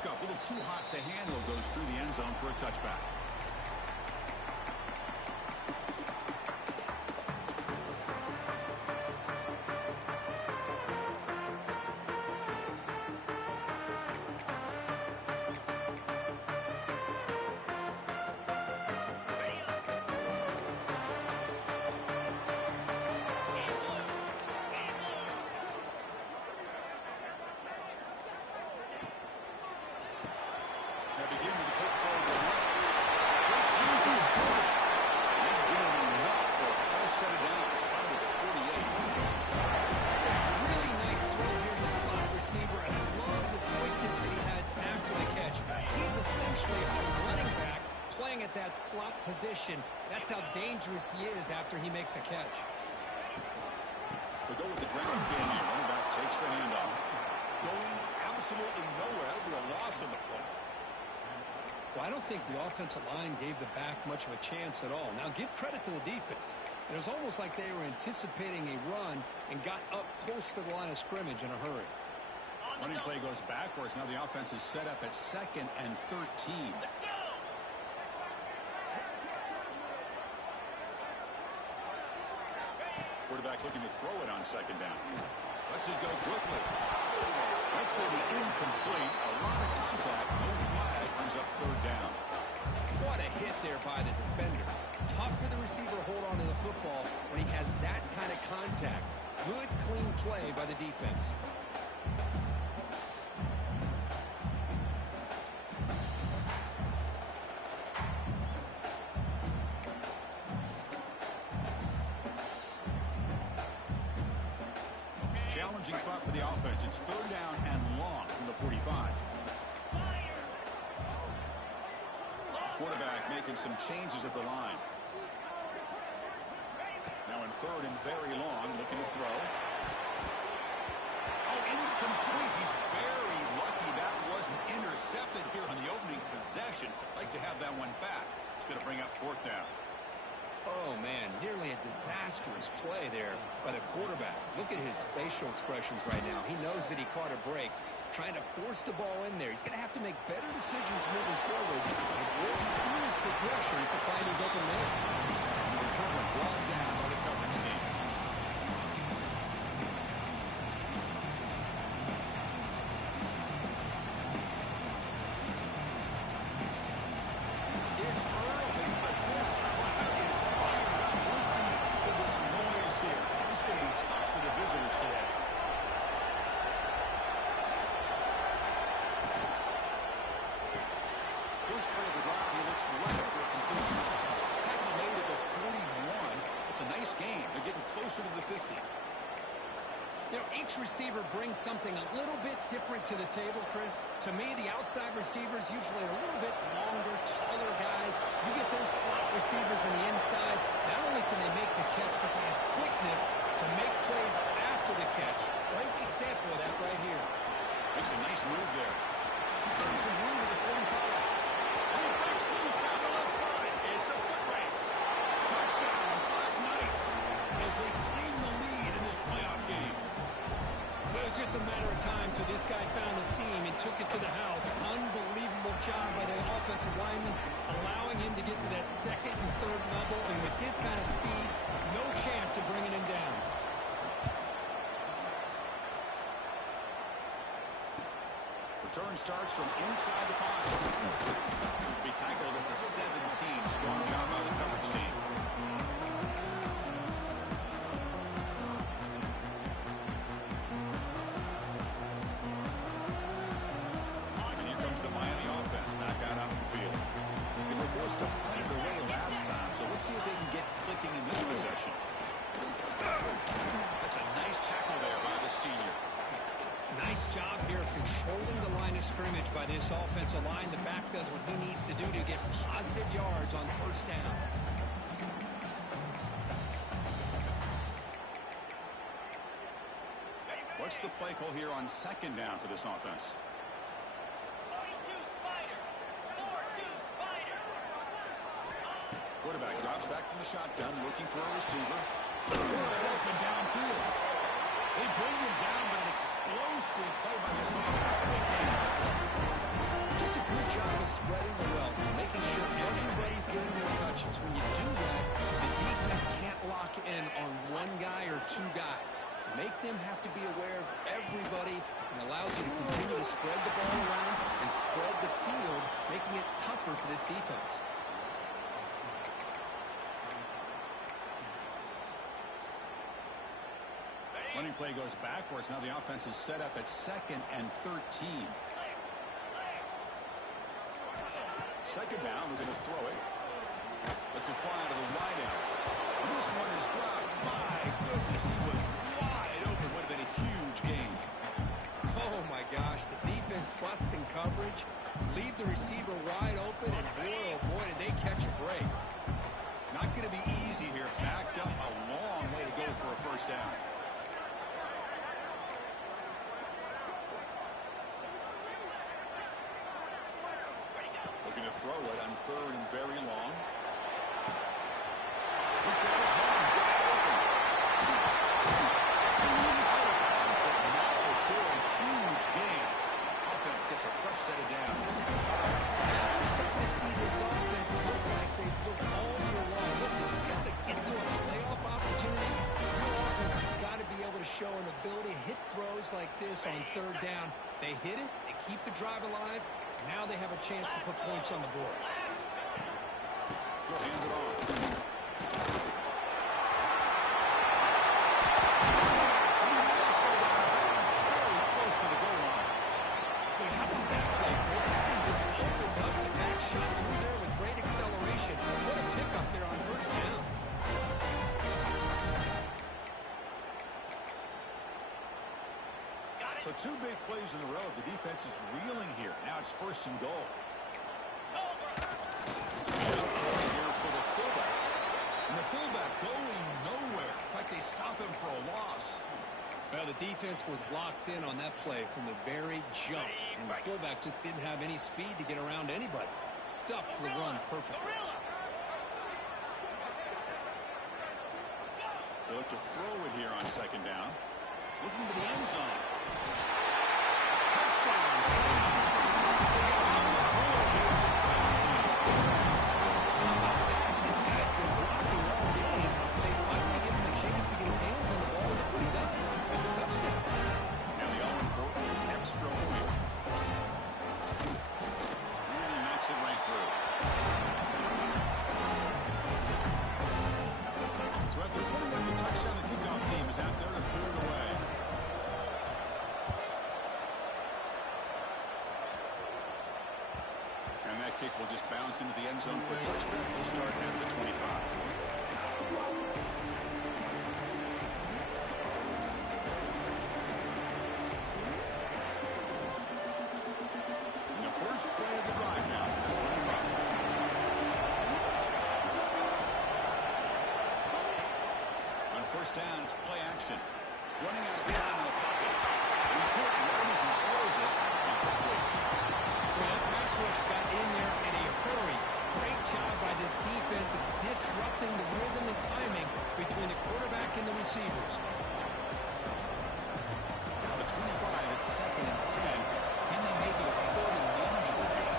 kickoff, a little too hot to handle, goes through the end zone for a touchback. At that slot position. That's how dangerous he is after he makes a catch. They go with the ground game here. Running back takes the handoff. Going absolutely nowhere. That'll be a loss on the play. Well, I don't think the offensive line gave the back much of a chance at all. Now, give credit to the defense. It was almost like they were anticipating a run and got up close to the line of scrimmage in a hurry. Running play goes backwards. Now the offense is set up at 2nd and 13. Let's go! Quarterback looking to throw it on 2nd down. Lets it go quickly. That's going to be incomplete. A lot of contact. No flag. Brings up 3rd down. What a hit there by the defender. Tough for the receiver to hold on to the football when he has that kind of contact. Good, clean play by the defense. Challenging spot for the offense. It's 3rd down and long from the 45. Quarterback making some changes at the line. Now in 3rd and very long, looking to throw. Oh, incomplete. He's very lucky that wasn't intercepted here on the opening possession. Like to have that one back. It's going to bring up 4th down. Oh, man, nearly a disastrous play there by the quarterback. Look at his facial expressions right now. He knows that he caught a break, trying to force the ball in there. He's going to have to make better decisions moving forward and work through his progressions to find his open man. The return brought down by the coverage team. It's early, but this crowd is fired up. Listen to this noise here. It's going to be tough for the visitors today. First play of the drive, he looks left for a completion. Tackle made at the 41. It's a nice game. They're getting closer to the 50. You know, each receiver brings something a little bit different to the table, Chris. To me, the outside receivers usually a little bit longer, taller guys. You get those slot receivers on the inside. Not only can they make the catch, but they have quickness to make plays after the catch. Right example of that right here. Makes a nice move there. He's throwing some room at the 45. And he breaks loose down the left side. It's a foot race. Touchdown, Black Knights, as they claim the lead in this playoff game. It was just a matter of time till this guy found the seam and took it to the house. Unbelievable job by the offensive lineman, allowing him to get to that 2nd and 3rd level. And with his kind of speed, no chance of bringing him down. Return starts from inside the 5. Be tackled at the 17. Strong job by the coverage team. And here comes the Miami offense back out on the field. They were forced to punt it away last time, so let's see if they can get clicking in this possession. That's a nice tackle there by the senior. Nice job here controlling the line of scrimmage by this offensive line. The back does what he needs to do to get positive yards on 1st down. What's the play call here on 2nd down for this offense? 42 Spider. 4-2 Spider. Quarterback drops back from the shotgun, looking for a receiver. Open downfield. They bring him down, but an explosive play by this offense. Big game. Just a good job of spreading the wealth, making sure everybody's getting their touches. When you do that, the defense can't lock in on one guy or two guys. Make them have to be aware of everybody, and allows you to continue to spread the ball around and spread the field, making it tougher for this defense. Running play goes backwards. Now the offense is set up at 2nd and 13. Second down, we're going to throw it. Let's it fly out of the wide out. This one is dropped. My goodness, he was wide open. Would have been a huge gain. Oh, my gosh. The defense busting coverage. Leave the receiver wide open, and boy, oh, boy, did they catch a break. Not going to be easy here. Backed up a long way to go for a first down. Looking to throw it on 3rd and very long. This guy is one wide open. But not before a huge gain. Offense gets a fresh set of downs. Now we're starting to see this offense look like they've looked all year long. Listen, you got to get to a playoff opportunity. Your offense has got to be able to show an ability to hit throws like this on 3rd down. They hit it, they keep the drive alive. Now they have a chance to put points on the board. We'll hand it off. Very close to the goal line. Wait, how about that play, Chris? That thing just opened up the back shot through there with great acceleration. What a pickup there on 1st down. So 2 big plays in a row. The defense is reeling here. Now it's 1st and goal. Here for the fullback. And the fullback going nowhere. In fact, they stop him for a loss. Well, the defense was locked in on that play from the very jump. And the fullback just didn't have any speed to get around anybody. Stuffed the run perfectly. They look to throw it here on 2nd down. Looking to the end zone. Touchdown. This guy's been blocking all game. They finally give him a chance to get his hands on the ball. Look what he does. It's a touchdown. Now the all-important extra point. Really knocks it right through. So after putting up a touchdown, the kickoff team is out there to put it away. And that kick will just bounce into the end zone for a touchback. We'll start at the 25. And the first play of the drive now, the 25. On 1st down, it's play action. Running out of time in the pocket. He's hit, runs, and throws it. Well, that pass rush got in there in a hurry. Great job by this defense of disrupting the rhythm and timing between the quarterback and the receivers. Now the 25 at 2nd and 10. Can they make it a 3rd and manageable here?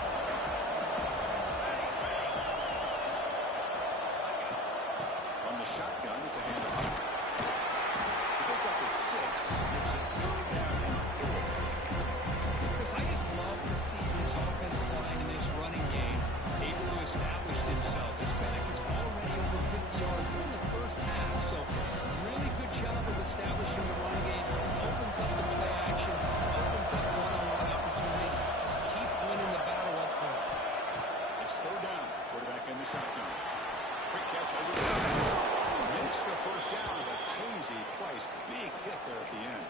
From the shotgun, it's a handoff. The pickup is 6. Gives it 3rd down and 4. Because I just love to see this offensive line in this running game able to establish themselves. This back is already over 50 yards in the 1st half, so really good job of establishing the run game. Opens up the play action, opens up one-on-one opportunities. Just keep winning the battle up front. It's 3rd down. Quarterback in the shotgun. Quick catch over the top. Makes the 1st down, but Casey Price, big hit there at the end.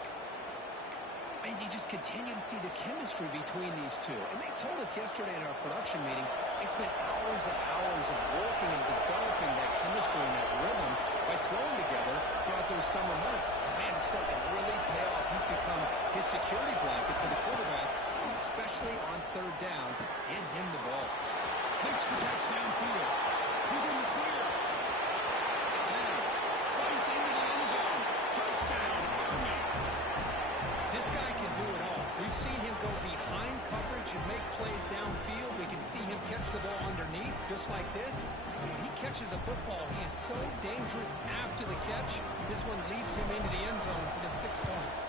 And you just continue to see the chemistry between these two. And they told us yesterday in our production meeting, they spent hours and hours of working and developing that chemistry and that rhythm by throwing together throughout those summer months. And man, it's starting to really pay off. He's become his security blanket for the quarterback, especially on 3rd down. Get him the ball. Makes the touchdown field. He's in the clear. 10. Fights into the end zone. Touchdown, Army. This guy the ball underneath, just like this. And when he catches a football, he is so dangerous after the catch. This one leads him into the end zone for the 6 points.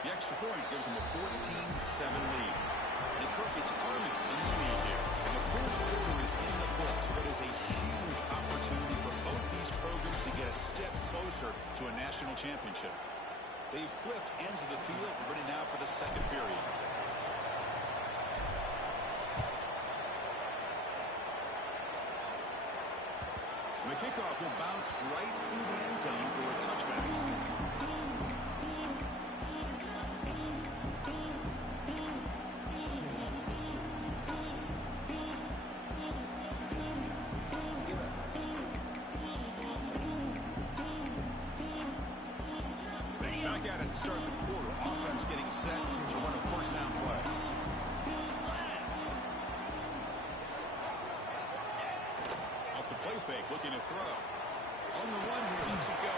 The extra point gives him a 14-7 lead. And Kirk, it's Army in the lead here. The first quarter is in the books, but is a huge opportunity for both these programs to get a step closer to a national championship. They've flipped ends of the field. We're ready now for the second period. The kickoff will bounce right through the end zone for a touchback. Back at it to start the quarter. Offense getting set to run a first down play. Off the play fake, looking to throw. On the run here, lets it go.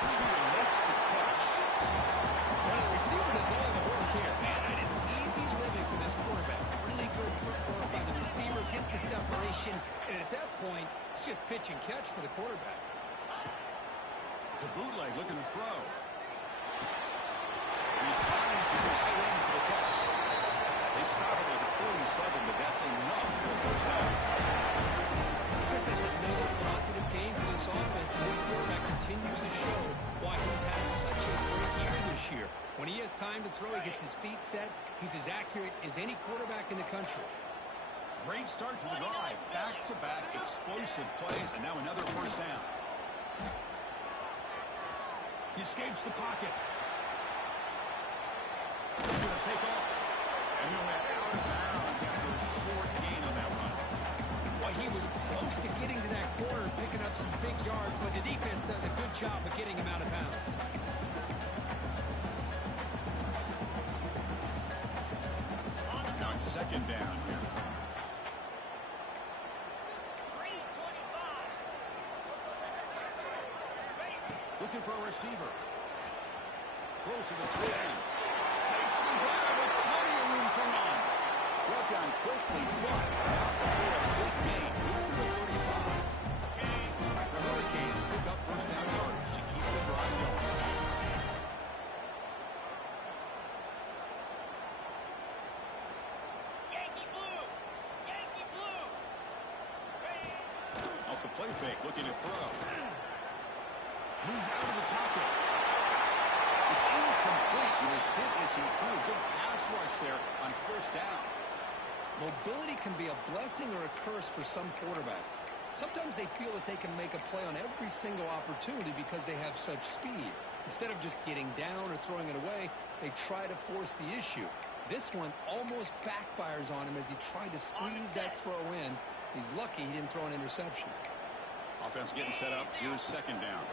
Receiver makes the catch. Well, the receiver does all the work here. Man, that is easy living for this quarterback. Really good footwork by the receiver, gets the separation, and at that point, it's just pitch and catch for the quarterback. It's a bootleg, looking to throw. He finds his tight end for the catch. They stop it at the 47, but that's enough for a first down. Chris, it's another positive game for this offense, and this quarterback continues to show why he's had such a great year this year. When he has time to throw, he gets his feet set. He's as accurate as any quarterback in the country. Great start to the drive. Back-to-back explosive plays, and now another first down. He escapes the pocket. He's going to take off. And he'll head out of bounds after a short gain on that run. Well, he was close to getting to that corner and picking up some big yards, but the defense does a good job of getting him out of bounds. Now it's second down here. 3:25. Looking for a receiver. Close to the tight end. Makes the grab with plenty of room to run. Brought down quickly, but not before a big gain. Moving to the 35. The Hurricanes pick up first down yardage to keep the drive going. Yankee blue. Yankee blue. Off the play fake, looking to throw. Moves out of the pocket. It's incomplete. He was hit as he threw. Good pass rush there on first down. Mobility can be a blessing or a curse for some quarterbacks. Sometimes they feel that they can make a play on every single opportunity because they have such speed. Instead of just getting down or throwing it away, they try to force the issue. This one almost backfires on him as he tried to squeeze that throw in. He's lucky he didn't throw an interception. Offense getting set up. Here's second down.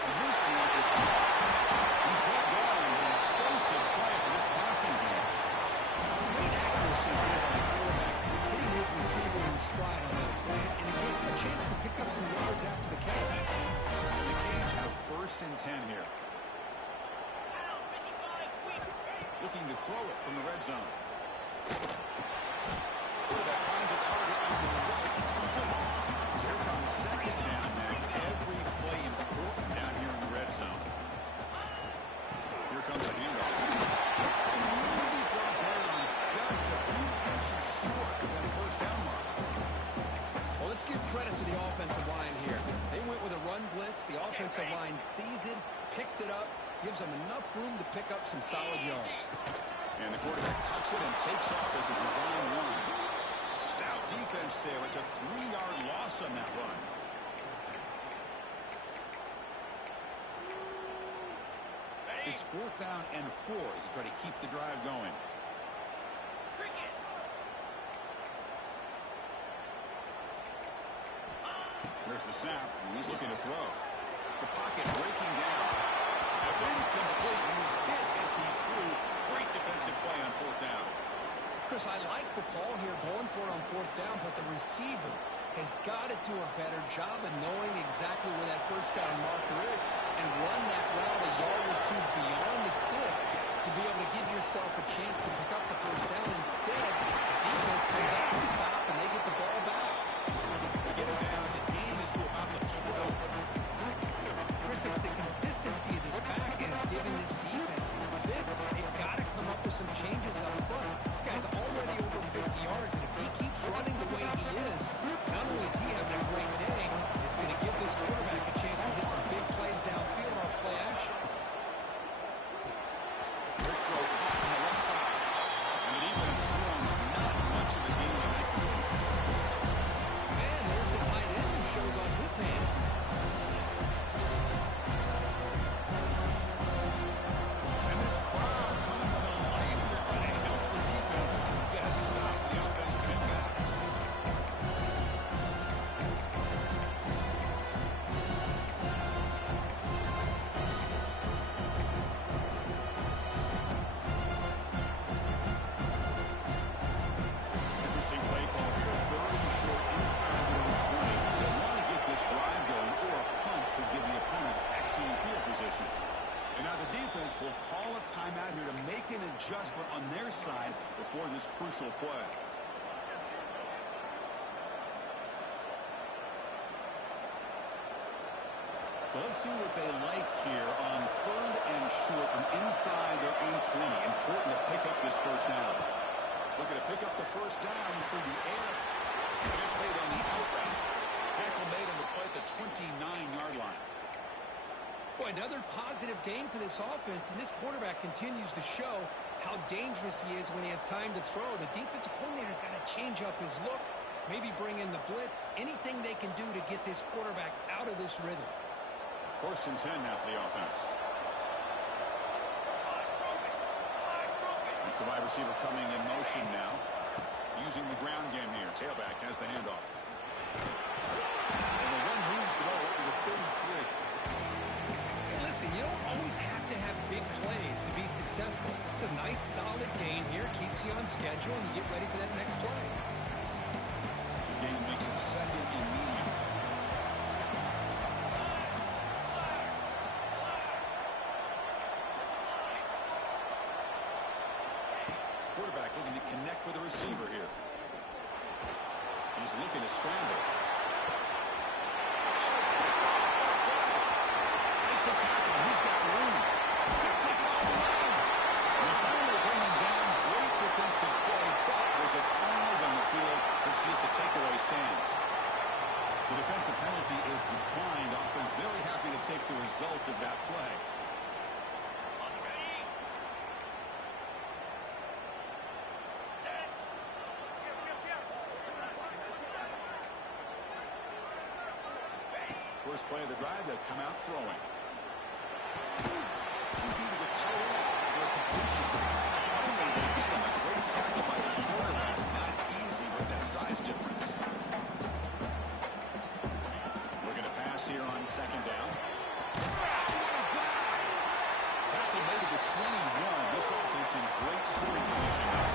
And this one is caught. He's brought down with an explosive play for this passing game. Great accuracy here by the quarterback, hitting his receiver in stride on that slant, and he gave him a chance to pick up some yards after the catch. And the Canes have first and 10 here. Out 55. Quick. Looking to throw it from the red zone. Quarterback finds a target on the right. It's complete. So here comes second down now. Every play important down here in the red zone. Here comes a handoff. Really brought down just a few inches short of that first down mark. Well, let's give credit to the offensive line here. They went with a run blitz. The offensive line sees it, picks it up, gives them enough room to pick up some solid yards. And the quarterback tucks it and takes off as a design run. Stout defense there. It's a 3-yard loss on that run. It's fourth down and 4 as they try to keep the drive going. Cricket. There's the snap, and he's looking to throw. The pocket breaking down. It's incomplete. He was hit as he threw. Great defensive play on fourth down. Chris, I like the call here going for it on fourth down, but the receiver has got to do a better job of knowing exactly where that first down marker is and run that route a yard or two beyond the sticks to be able to give yourself a chance to pick up the first down. Instead, the defense comes out to stop, and they get the ball back. They get it down. The gain is to about the 12. Chris, it's the consistency of this back is giving this defense fits. They've got to come up with some changes up front. This guy's already over 50 yards, and if he keeps running the way he is, not only is he having a great day, it's going to give this quarterback a chance to hit some big plays downfield off play action. Quick throw caught on the left side. And the defense swarms not much of a gain on that completion. And there's the tight end who shows off his hands. And this crowd coming to life. They're trying to help the defense. Get a stop. The offense pin back. Interesting play call here. Third and short inside the own 20. They want to get this drive going, or a punt could give the opponents excellent field position. And now the defense will call a timeout here to make an adjustment on their side before this crucial play. So let's see what they like here on third and short from inside their own 20. Important to pick up this first down. Looking to pick up the first down through the air. Catch made on the out route. Tackle made on the play at the 29-yard line. Boy, another positive game for this offense, and this quarterback continues to show how dangerous he is when he has time to throw. The defensive coordinator's got to change up his looks, maybe bring in the blitz, anything they can do to get this quarterback out of this rhythm. First and 10 now for the offense. It's the wide receiver coming in motion now. Using the ground game here. Tailback has the handoff. And the one moves the ball up to the 33. Hey, listen, you don't always have to have big plays to be successful. It's a nice, solid gain here. Keeps you on schedule, and you get ready for that next play. The gain makes it second and medium. Quarterback looking to connect with the receiver here. He's looking to scramble. Oh, it's picked off. What a play. Makes a tackle. He's got room. He'll take it all the way. And they finally bring him down. Great defensive play, but there's a flag on the field. We'll see if the takeaway stands. The defensive penalty is declined. Offense very happy to take the result of that play. First play of the drive, they'll come out throwing. QB to the tight end for a completion. Finally, they get him. A great tackle by the quarterback. Not easy with that size difference. Looking to pass here on second down. Tackle made at the 21. This offense in great scoring position now.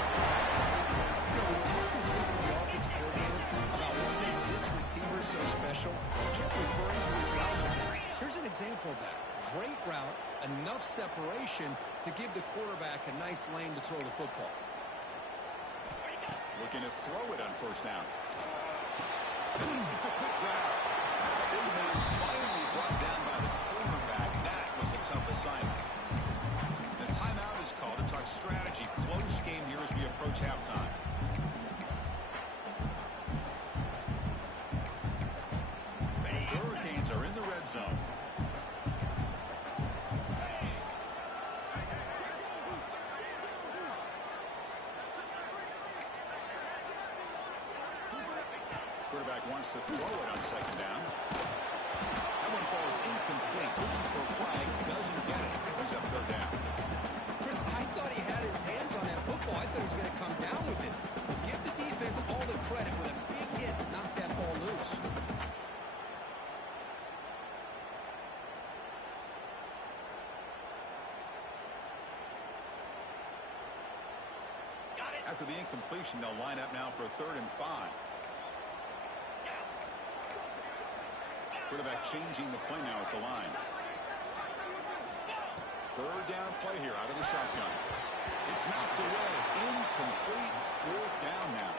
You know, we talked this week with the offensive coordinator about what makes this receiver so special. He kept referring to his route running. Here's an example of that. Great route, enough separation to give the quarterback a nice lane to throw the football. Looking to throw it on first down. It's a quick grab. Big man finally brought down by the quarterback. That was a tough assignment. The timeout is called to talk strategy. Close game here as we approach halftime. Hurricanes are in the red zone. Quarterback wants to throw it on second down. That one falls incomplete. Looking for a flag. Doesn't get it. Brings up third down. Chris, I thought he had his hands on that football. I thought he was going to come down with it. Give the defense all the credit with a big hit to knock that ball loose. After the incompletion, they'll line up now for a 3rd and 5. Quarterback changing the play now at the line. Third down play here out of the shotgun. It's knocked away. Incomplete. Fourth down now.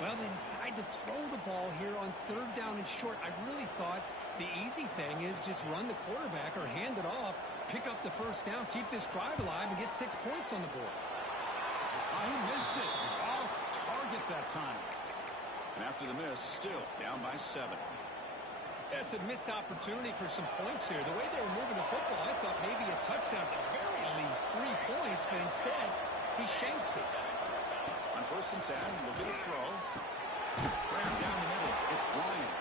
Well, they decide to throw the ball here on third down and short. I really thought the easy thing is just run the quarterback or hand it off, pick up the first down, keep this drive alive, and get 6 points on the board. He missed it. Off target that time. And after the miss, still down by 7. That's a missed opportunity for some points here. The way they were moving the football, I thought maybe a touchdown at the very least, 3 points, but instead, he shanks it. On 1st and 10, looking to throw. Right down the middle, it's Bryant.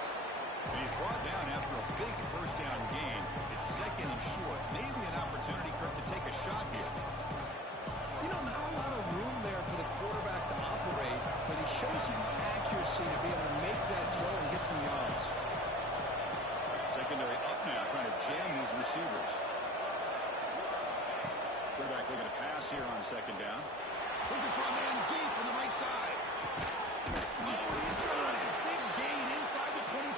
And he's brought down after a big first down gain. It's 2nd and short. Maybe an opportunity, Kirk, to take a shot here. You know, not a lot of room there for the quarterback to operate, but he shows you the accuracy to be able to make that throw and get some yards. Secondary up now, trying to jam these receivers. Quarterback looking to pass here on 2nd down. Looking for a man deep on the right side. Oh, he's got it. Big gain inside the 25.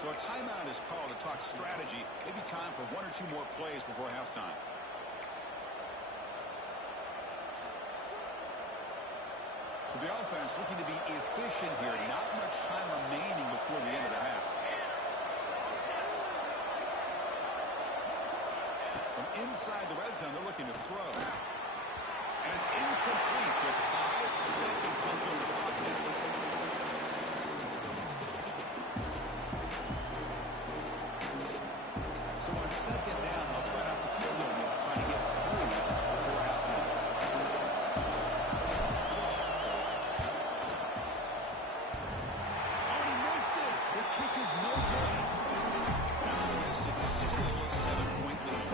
So a timeout is called to talk strategy. Maybe time for 1 or 2 more plays before halftime. So the offense looking to be efficient here. Not much time remaining before the end of the half. From inside the red zone, they're looking to throw. And it's incomplete. Just 5 seconds left on the clock. So on 2nd down, they'll try out the field goal now, trying to get 3 before halftime. Oh, and he missed it. The kick is no good. Now this, it's still a 7-point lead.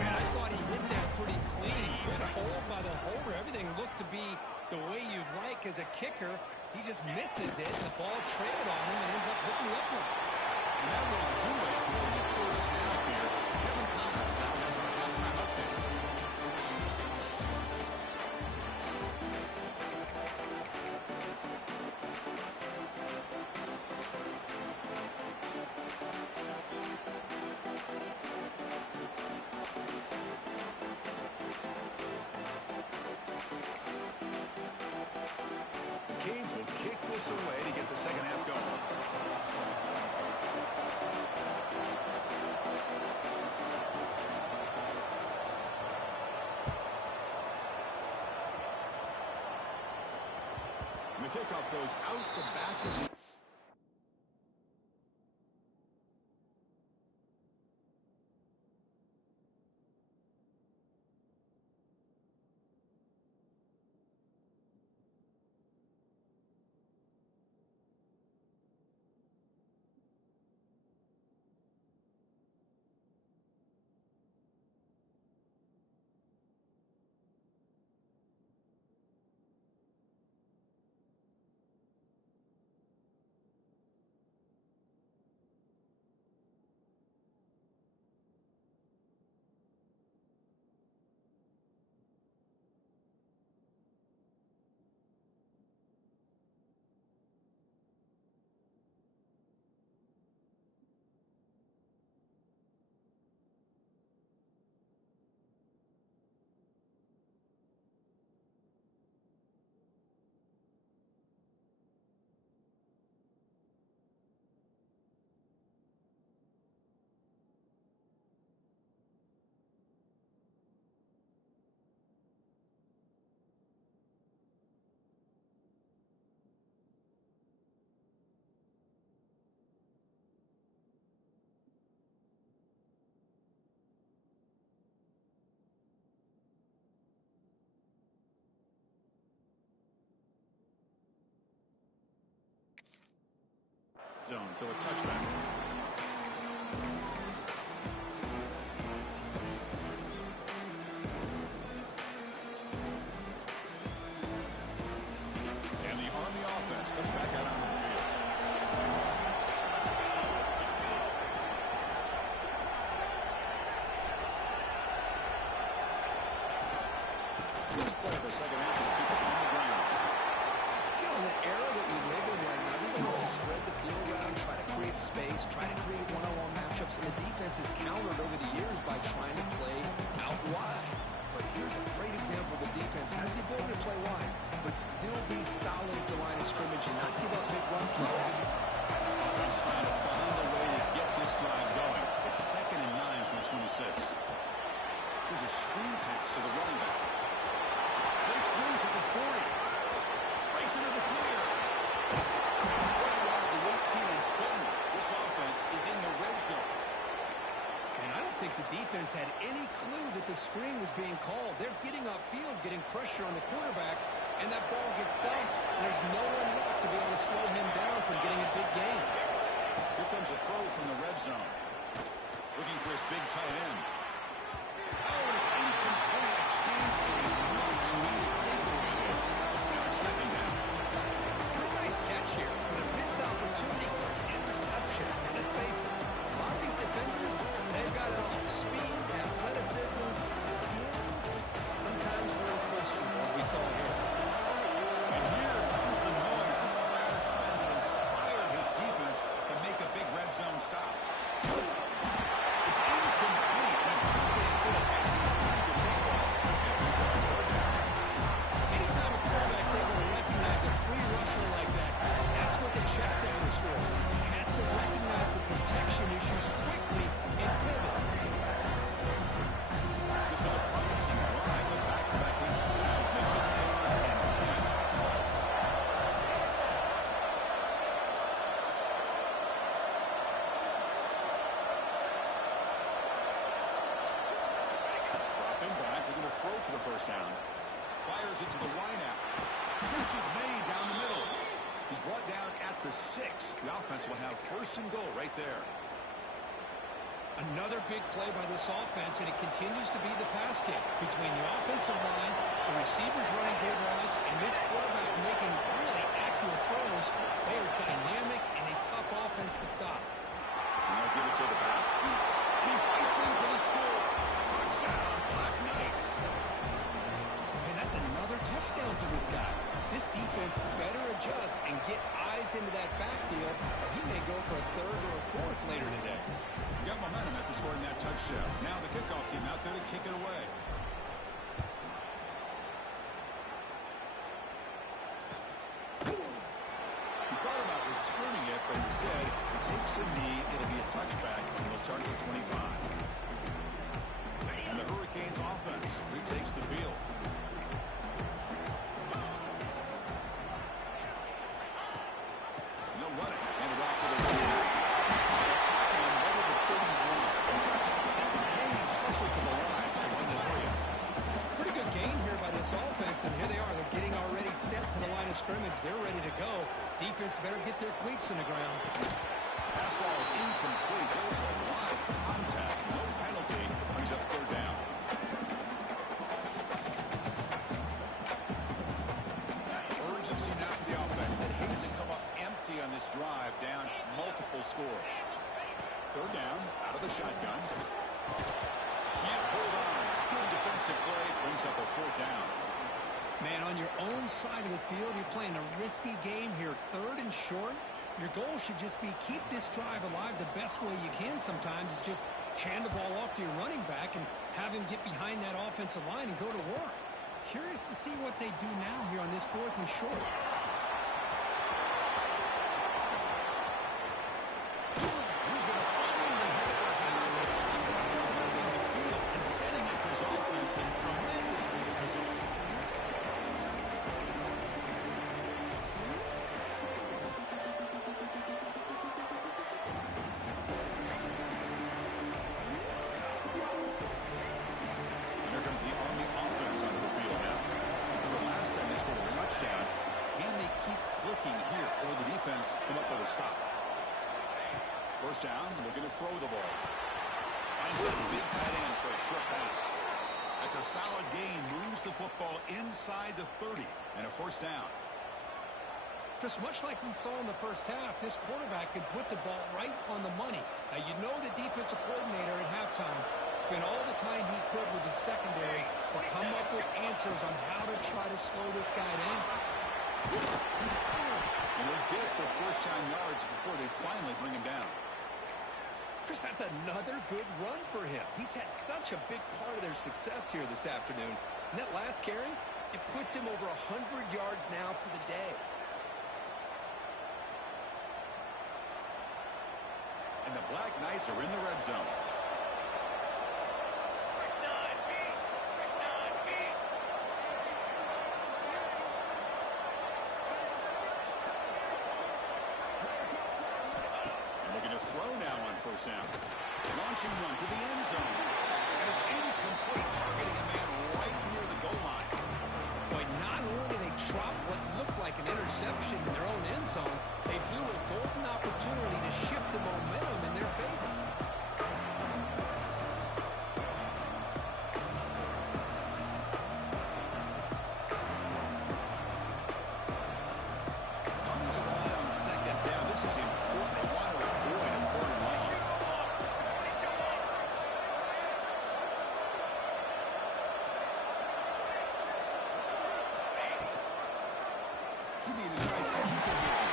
Man, I thought he hit that pretty clean. Good hold by the holder. Everything looked to be the way you'd like as a kicker. He just misses it. The ball trailed on him and ends up hitting the upright. And that will do it for the first half here. Kevin Collins now with our halftime update. The Canes will kick this away to get the second half going. And the kickoff goes out the back of the... zone, so a touchback. And the Army offense comes back out onto the field. First play of the second half of the keep it on the ground. You know, in the era that we live in right now, everybody wants to spread the field around, try to create things, try to create one-on-one matchups, and the defense has countered over the years by trying to play out wide. But here's a great example. The defense has the ability to play wide, but still be solid at the line of scrimmage and not give up big run plays. Offense trying to find a way to get this drive going. It's 2nd and 9 from the 26. There's a screen pass to the running back. Breaks loose at the 40. Breaks into the clear. Right out of the 18, and suddenly this offense is in the red zone. And I don't think the defense had any clue that the screen was being called. They're getting upfield, getting pressure on the quarterback, and that ball gets dumped. There's no one left to be able to slow him down from getting a big gain. Here comes a throw from the red zone. Looking for his big tight end. Oh, it's incomplete. A chance to a much-needed takeaway there. Now it's 2nd down. Pretty nice catch here, but a missed opportunity for an interception. Let's face it, a lot of these defenders, they've got it all. Speed, athleticism, hands, sometimes a little questionable, as we saw here. And here comes the noise. This player is trying to inspire his defense to make a big red zone stop. It's incomplete. He took a hit as he moved the football. That brings up a 3rd down. Anytime a quarterback's able to recognize a free rusher like that, that's what the check down is for. He has to recognize the protection issues quickly and pivot. This was a promising drive, but back-to-back incompletions makes it 3rd and 10. Dropping back, we're going to throw for the 1st down. Fires it to the wideout. Catch is made down the middle. He's brought down at the 6. The offense will have 1st and goal right there. Another big play by this offense, and it continues to be the pass game between the offensive line, the receivers running good routes, and this quarterback making really accurate throws. They are dynamic and a tough offense to stop. And they'll give it to the back. He fights in for the score. Touchdown, Black Knights. And that's another touchdown for this guy. This defense better adjust and get eyes into that backfield. He may go for a 3rd or a 4th later today. Got momentum after scoring that touchdown. Now the kickoff team out there to kick it away. He thought about returning it, but instead he takes a knee. It'll be a touchback, and they'll start at the 25. And the Hurricanes offense retakes the field. They'll run it. Hand it off to the lead. Attacking him right at the 31. Canes hustle to the line to run the area. Pretty good gain here by this offense, and here they are. They're getting already set to the line of scrimmage. They're ready to go. Defense better get their cleats in the ground. Pass ball is incomplete. There was a lot of contact. No penalty. Brings up 3rd down. Urgency now for the offense that hates to come up empty on this drive, down multiple scores. 3rd down, out of the shotgun. Can't hold on. Good defensive play. Brings up a 4th down. Man, on your own side of the field, you're playing a risky game here. 3rd and short. Your goal should just be keep this drive alive the best way you can sometimes is just hand the ball off to your running back and have him get behind that offensive line and go to work. Curious to see what they do now here on this 4th and short. He's going to finally hit it with hands, but time flipping the field and setting up his offense in tremendous field position. Here comes the Army offense onto the field now. The last time they scored a touchdown. Can they keep clicking here, or will the defense come up with a stop? 1st down, looking to throw the ball. Finds that big tight end for a short pass. That's a solid gain. Moves the football inside the 30 and a 1st down. Just much like we saw in the 1st half, this quarterback could put the ball right on the money. Now, you know the defensive coordinator at halftime spent all the time he could with his secondary to come up with answers on how to try to slow this guy down. And they'll get the 1st down yards before they finally bring him down. Chris, that's another good run for him. He's had such a big part of their success here this afternoon. And that last carry, it puts him over 100 yards now for the day. And the Black Knights are in the red zone. Looking to throw now on first down. Launching one to the end zone. And it's incomplete, targeting a man right near the goal line. Boy, not only did they drop what looked like an interception in their own end zone, they blew a golden opportunity to shift the momentum in their favor. Coming to the line on second down. This is important. They want to avoid a third and long. He needed tries to keep it here.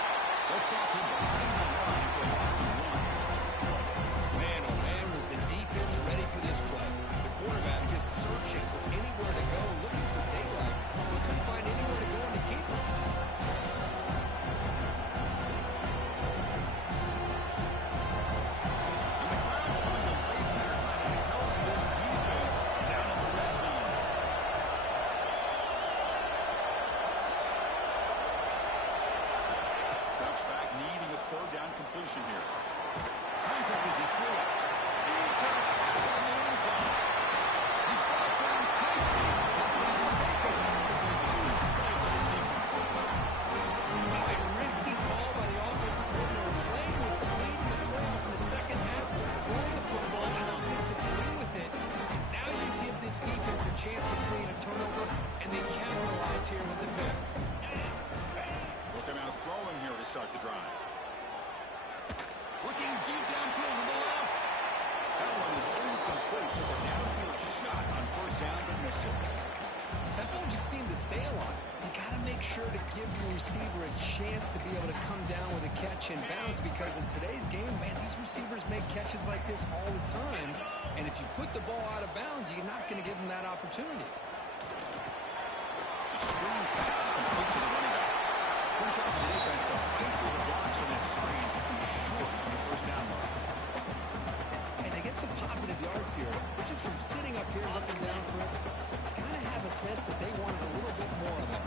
They'll stop him behind the line for a loss of one. Man, oh man, was the defense ready for this play. The quarterback just searching for anywhere to go, looking for daylight. He couldn't find anywhere to go in the keeper. And the crowd coming away there trying to help this defense down in the red zone. Drops back, needing a third down completion here. Contact as he threw it. Intercepted in the end zone. He's brought down quickly. And the takeover is a huge play for this defense. A risky call by the offensive coordinator, playing with the lead in the playoff in the second half, throwing the football. I don't disagree with it. And now you give this defense a chance to create a turnover, and they capitalize here with the pick. Looking out throwing here to start the drive. Looking deep downfield to the left. That one is incomplete. Took a downfield shot on first down, but missed it. That ball just seemed to sail on. You got to make sure to give your receiver a chance to be able to come down with a catch and bounce, because in today's game, man, these receivers make catches like this all the time. And if you put the ball out of bounds, you're not going to give them that opportunity. It's a screen pass complete to the running back. Good job of the defense to fight through the blocks on that screen to be short on the first down mark. And they get some positive yards here, but just from sitting up here looking down, Chris, kind of have a sense that they wanted a little bit more of it.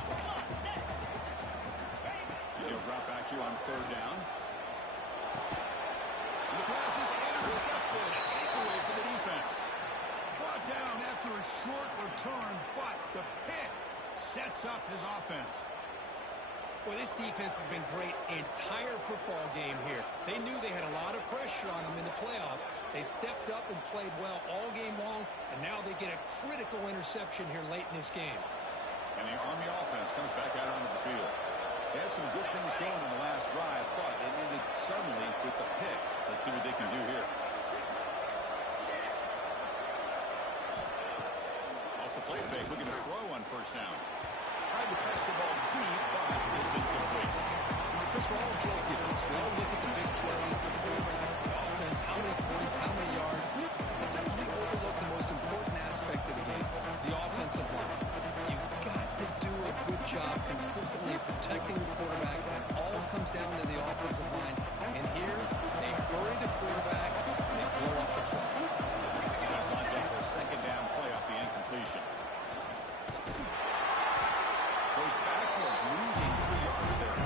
He'll drop back here on third down. And the pass is intercepted. A takeaway for the defense. Brought down after a short return, but the pick sets up his offense. Well, this defense has been great entire football game here. They knew they had a lot of pressure on them in the playoff. They stepped up and played well all game long, and now they get a critical interception here late in this game. And the Army offense comes back out onto the field. They had some good things going in the last drive, but it ended suddenly with the pick. Let's see what they can do here. Off the play fake, looking to throw on first down. Tried to pass the ball deep, but it's incomplete. Chris, we're all guilty of this. We all look at the big plays, the quarterbacks, the offense, how many points, how many yards. Sometimes we overlook the most important aspect of the game, the offensive line. You've got to do a good job consistently protecting the quarterback. It all comes down to the offensive line. And here, they hurry the quarterback, and they blow up the play. Defense lines up for a second down play off the incompletion. Goes backwards, losing 3 yards there.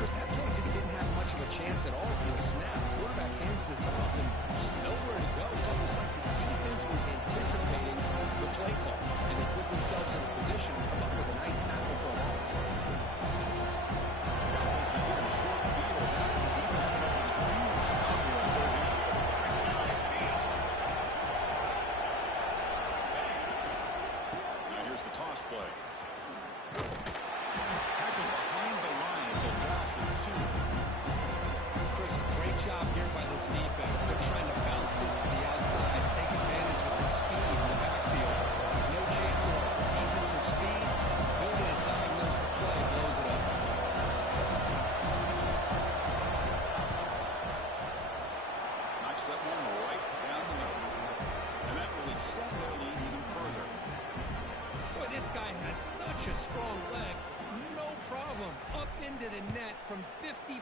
Chris, that play just didn't have much of a chance at all for the snap. Quarterback hands this off, and there's nowhere to go. It's almost like the defense was anticipating the play call, and they put themselves in a position to come up with a nice tackle for a loss. Cowboys been given a short field. Now the defense came up with a huge stop here on third down. Now here's the toss play. Tackled behind the line. It's a loss of 2. Chris, great job here by this defense. They're trying to bounce this to the outside, take advantage of the speed in the backfield. No chance at all. Defensive speed, building and diagnose the play, blows it up. strong leg. No problem. Up into the net from 50+.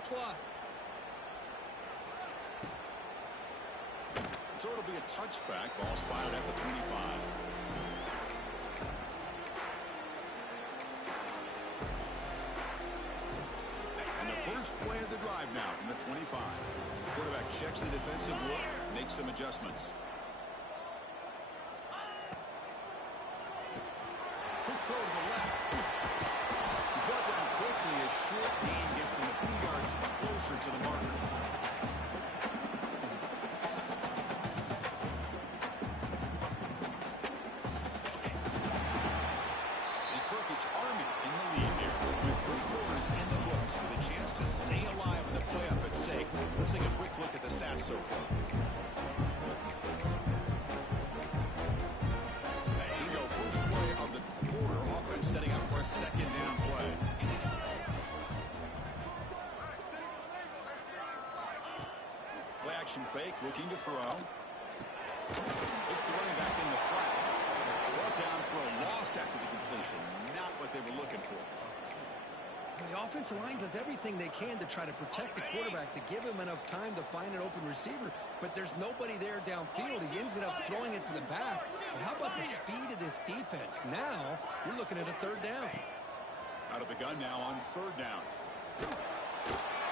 So it'll be a touchback. Ball spotted at the 25. And the first play of the drive now from the 25. Quarterback checks the defensive look, makes some adjustments. Quick throw to the left. He's brought down quickly. A short gain gets them a few yards closer to the marker. Army in the lead here with 3 quarters in the books with a chance to stay alive in the playoff at stake. Let's take a quick look at the stats so far. Here we go. First play of the quarter. Offense setting up for a second down play. Play action fake, looking to throw. It's the running back in the flat. Brought down for a loss after the completion. Not what they were looking for. The offensive line does everything they can to try to protect the quarterback, to give him enough time to find an open receiver. But there's nobody there downfield. He ends up throwing it to the back. But how about the speed of this defense? Now you're looking at a third down. Out of the gun now on third down.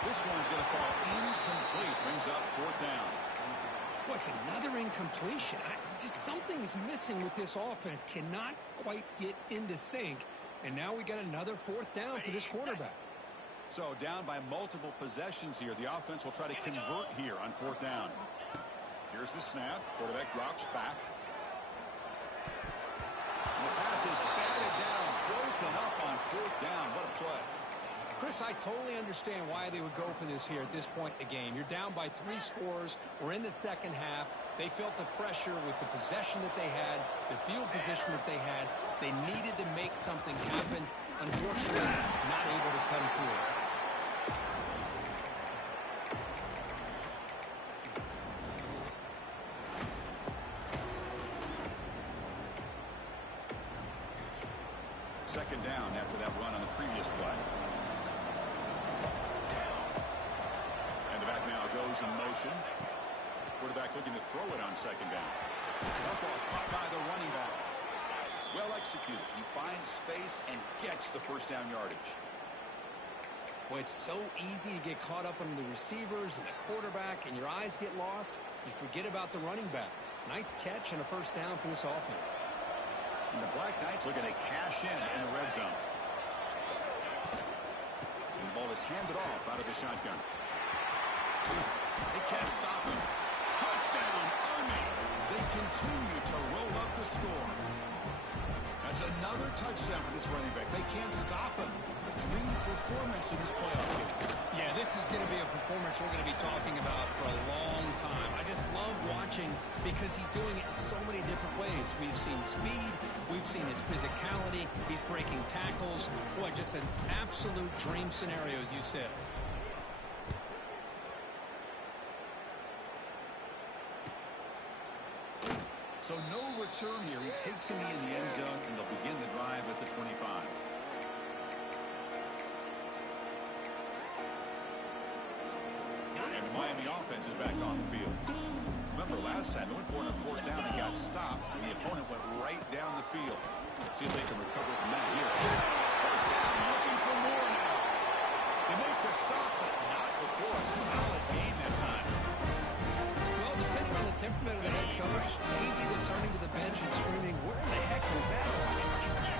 This one's going to fall incomplete. Brings up fourth down. What's another incompletion? Just something's missing with this offense. Cannot quite get into sync. And now we got another fourth down for this quarterback. So down by multiple possessions here. The offense will try to convert here on fourth down. Here's the snap. Quarterback drops back. And the pass is batted down, broken up on fourth down. What a play. Chris, I totally understand why they would go for this here at this point in the game. You're down by 3 scores. We're in the second half. They felt the pressure with the possession that they had, the field position that they had. They needed to make something happen. Unfortunately, not able to come through. Second down after that run on the previous play. And the back now goes in motion. Quarterback looking to throw it on second down. Dump off caught by the running back. Well executed. He finds space and gets the first down yardage. Well, it's so easy to get caught up on the receivers and the quarterback, and your eyes get lost. You forget about the running back. Nice catch and a first down for this offense. And the Black Knights looking to cash in the red zone. And the ball is handed off out of the shotgun. They can't stop him. Touchdown, Army. They continue to roll up the score. That's another touchdown for this running back. They can't stop him. Dream performance in this playoff game. Yeah, this is going to be a performance we're going to be talking about for a long time. I just love watching because he's doing it in so many different ways. We've seen speed. We've seen his physicality. He's breaking tackles. Boy, just an absolute dream scenario, as you said. So no return here. He takes him in the end zone, and they'll begin the drive at the 25. And the Miami offense is back on the field. Remember last time they went for it on fourth down and got stopped, and the opponent went right down the field. Let's see if they can recover from that here. First down, looking for more now. They make the stop, but not before a solid gain that time. Well, depending on the temperament of the head coach, he's either turning to the bench and screaming, "Where the heck was that?"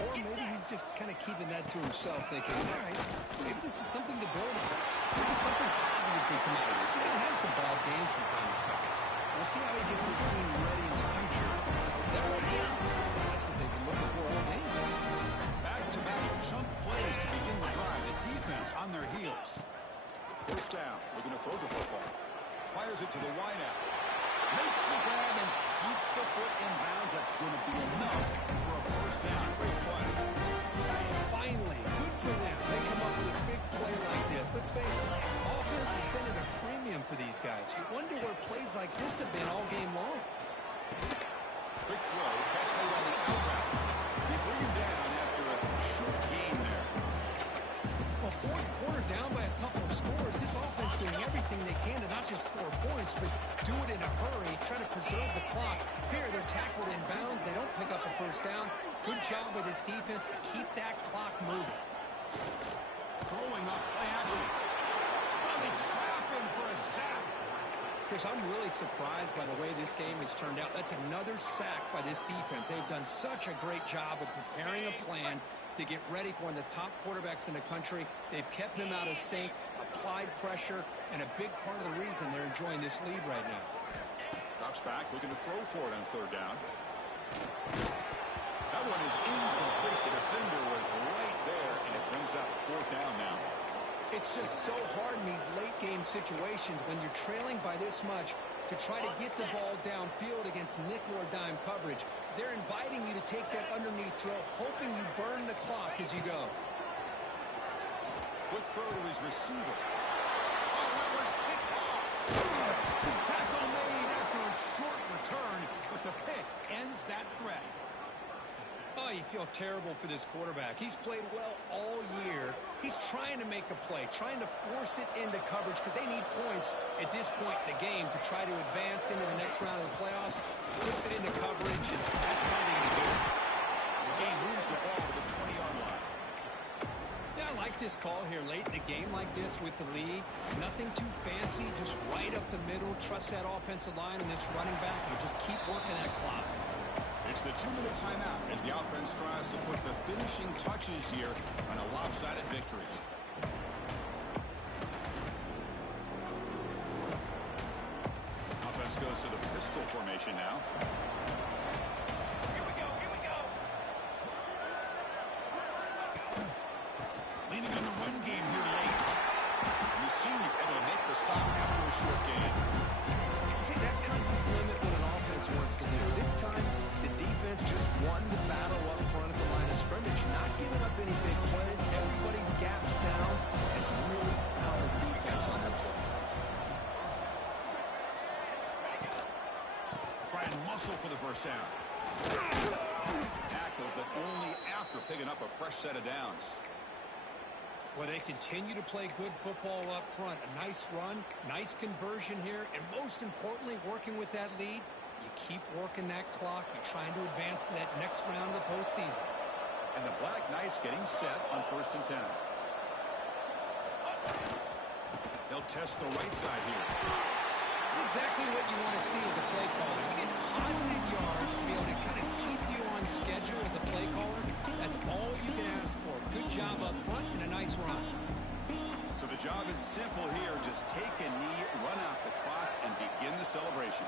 Or maybe he's just kind of keeping that to himself, thinking, all right, maybe this is something to build on. Maybe something positive can come out of this. You're going to have some bad games from time to time. We'll see how he gets his team ready in the future. They're ready now. That's what they've been looking for all game. Back-to-back jump plays to begin the drive. The defense on their heels. First down, looking to throw the football. Fires it to the wideout. Makes the grab and keeps the foot in bounds. That's going to be enough for a first down. Great play. Finally, good for them. They come up with a big play like this. Let's face it, offense has been at a premium for these guys. You wonder where plays like this have been all game long. Quick throw, catch made on the out route. They bring him down after a short gain there. Well, fourth quarter down by a couple of scores. This offense doing everything they can to not just score points, but do it in a hurry, try to preserve the clock. Here, they're tackled in bounds. They don't pick up a first down. Good job by this defense to keep that clock moving. Throwing up play action. Well, they trap him for a sack. Chris, I'm really surprised by the way this game has turned out. That's another sack by this defense. They've done such a great job of preparing a plan to get ready for one of the top quarterbacks in the country. They've kept him out of sync, applied pressure, and a big part of the reason they're enjoying this lead right now. Drops back, looking to throw for it on third down. That one is incomplete. The defender was right there, and it brings up fourth down now. It's just so hard in these late game situations when you're trailing by this much to try to get the ball downfield against nickel or dime coverage. They're inviting you to take that underneath throw, hoping you burn the clock as you go. Quick throw to his receiver. Oh, that was picked off. The tackle made after a short return, but the pick ends that threat. Oh, you feel terrible for this quarterback. He's played well all year. He's trying to make a play, trying to force it into coverage because they need points at this point in the game to try to advance into the next round of the playoffs. Puts it into coverage, and that's probably going to do it. The game moves the ball to the 20-yard line. Yeah, I like this call here late in the game like this with the lead. Nothing too fancy, just right up the middle. Trust that offensive line and this running back and just keep working that clock. It's the 2-minute timeout as the offense tries to put the finishing touches here on a lopsided victory. Offense goes to the pistol formation now. Here we go, here we go. Leaning on the run game here late. And the senior able to make the stop after a short gain. See, that's how you limit what an offense wants to do. This time, the defense just won the battle up front at the line of scrimmage, not giving up any big plays. Everybody's gap sound. It's really solid defense on the play. Try and muscle for the first down. Tackled, but only after picking up a fresh set of downs. Well, they continue to play good football up front. A nice run, nice conversion here, and most importantly, working with that lead, you keep working that clock. You're trying to advance to that next round of the postseason. And the Black Knights getting set on 1st and 10. They'll test the right side here. That's exactly what you want to see as a play caller. You get positive yards to be able to kind of keep you on schedule as a play caller. That's all you can ask for. Good job up front and a nice run. So the job is simple here. Just take a knee, run out the clock, and begin the celebration.